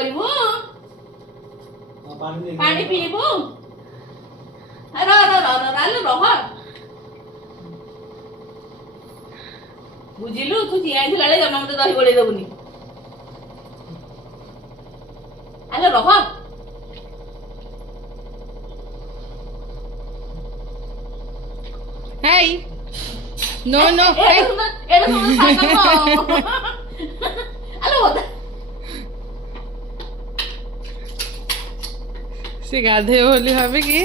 करू पानी पीबू रह बुझिलु तू चिया जमा मत दही गोड़े देबुनी आलो रह Hey! No, no, hey! आलो होता से गाधे बोली भाभी कि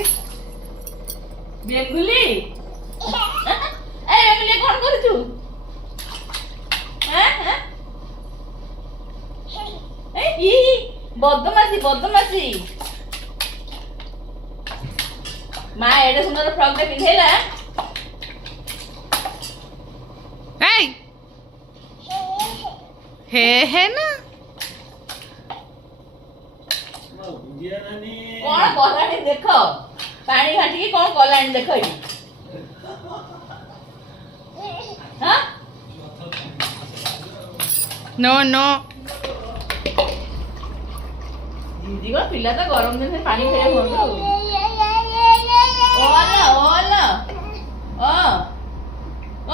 बेंगुली ए बेंगुली कौन करछु हैं ए ई बदमाशी मां एडे सुंदर फ्रॉक टे पिंधेला Hey! है ना कौन कलानी देख पानी घाटी की कौन कलानी देख हां No, no. दीदी को पिला तो गरम दिन से पानी फेरे होतो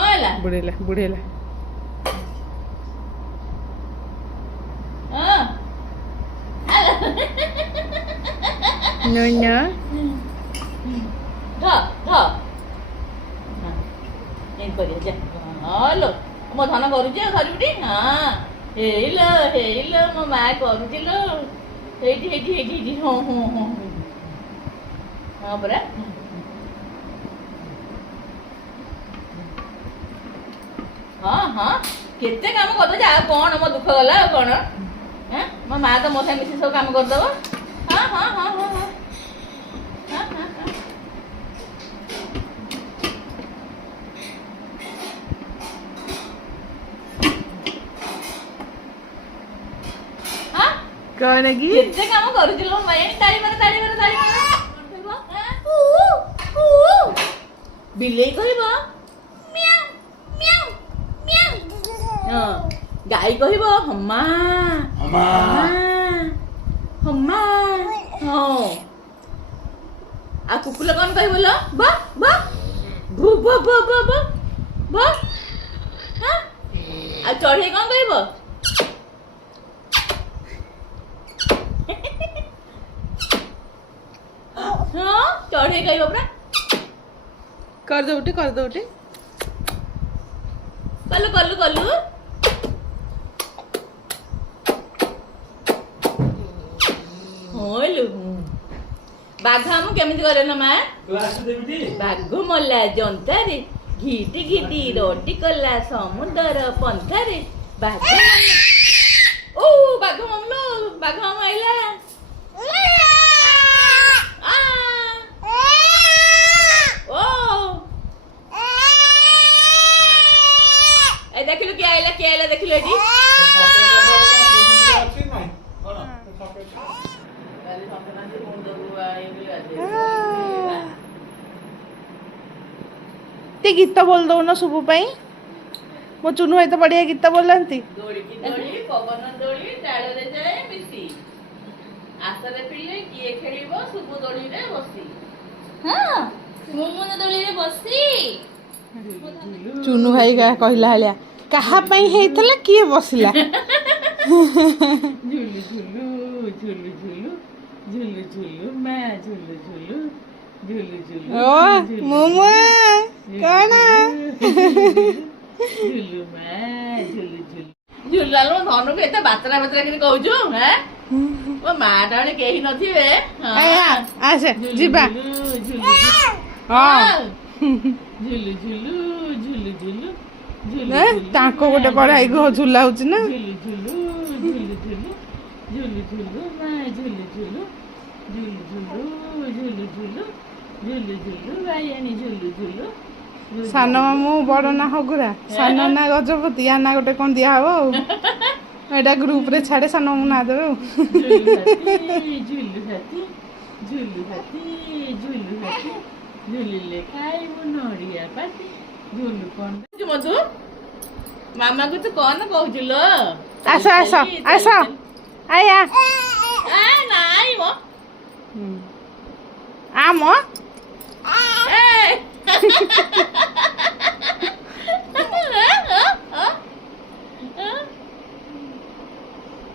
ओला बुढ़ेला No, no. ध एन करिया जा हेलो मो धन करूची धरिबुटी हां हेलो मो मा करूची लो हेठी हो हां बरा हाँ केते काम कर जा कौन मो दुख गला कौन हैं मो मा तो मो मिसी सब काम कर दबो हां कौन है की केते काम करू छिलो माई ताली मार बिलेई कहबो म्याऊ म्याऊ म्याऊ हां गाई कहबो हम्मा हम्मा हां आ कुकुला कौन कहबो लो बा भू हां आ चढ़े कौन कहबो हां चढ़े कहबो परा कर दो उठे कल्लू होलु बाघ हम केमिति करे ना मां बाघ मल्ला जंतारे घिटी रोटी कला समुद्र पंथारे बाघ ओ बाघ ममलो बाघ हम आइला देखिलु क्या आइला देखिलु एटी ते गीत बोल दो ना सुबु पाई मो चुनु है तो बढ़िया गीत बोलंती दौड़ी की दौड़ी पवन दौड़ी डाल रे जाए मिसी आसरे पिले किए खेलिबो सुबु दौड़ी रे बसी हां मुमुन दौड़ी रे बसी चुनु भाई का कहला हलिया कहा पाई हेतला किए बसिला झुलू मैं झुलू ओ मोमो कौन झुलू मैं झुलालो धनु के एते बातरा कि कहउछु हैं ओ माटाणे केही नथिबे आया आसे जीबा हां झुलू ने ताको गोटे पढ़ाई गो झुला होची ना झुलू मैं झुलू बायानी झुलू सान मामू बड़ ना हगुरा सान ना गजपति या ना गोटे कौन दिया हबो एटा ग्रुप रे छाड़े सान मामू ना देबे झुलिले खाइबु नड़िया पाती झुलु कोन मधु मामा को तो कौन कहू लो आस आया ନାଇଁ ମ ଆମ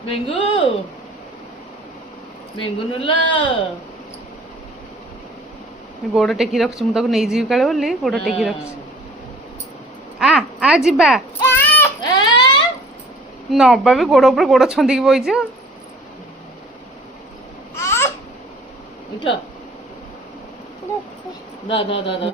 ବେଙ୍ଗୁ ବେଙ୍ଗୁ ନୁଲ ଗୋଡ଼ ଟେକି ରଖୁଛି ମୁଁ ତାକୁ ନେଇଯିବି କାଳେ ବୋଲି ଗୋଡ଼ ଟେକି ରଖୁଛି ଆ ଯିବା ନବା ବି ଗୋଡ଼ ଉପରେ ଗୋଡ଼ ଛନ୍ଦିକି ବଇଛି ଉଠ ଦା ଦା ଦା ଦା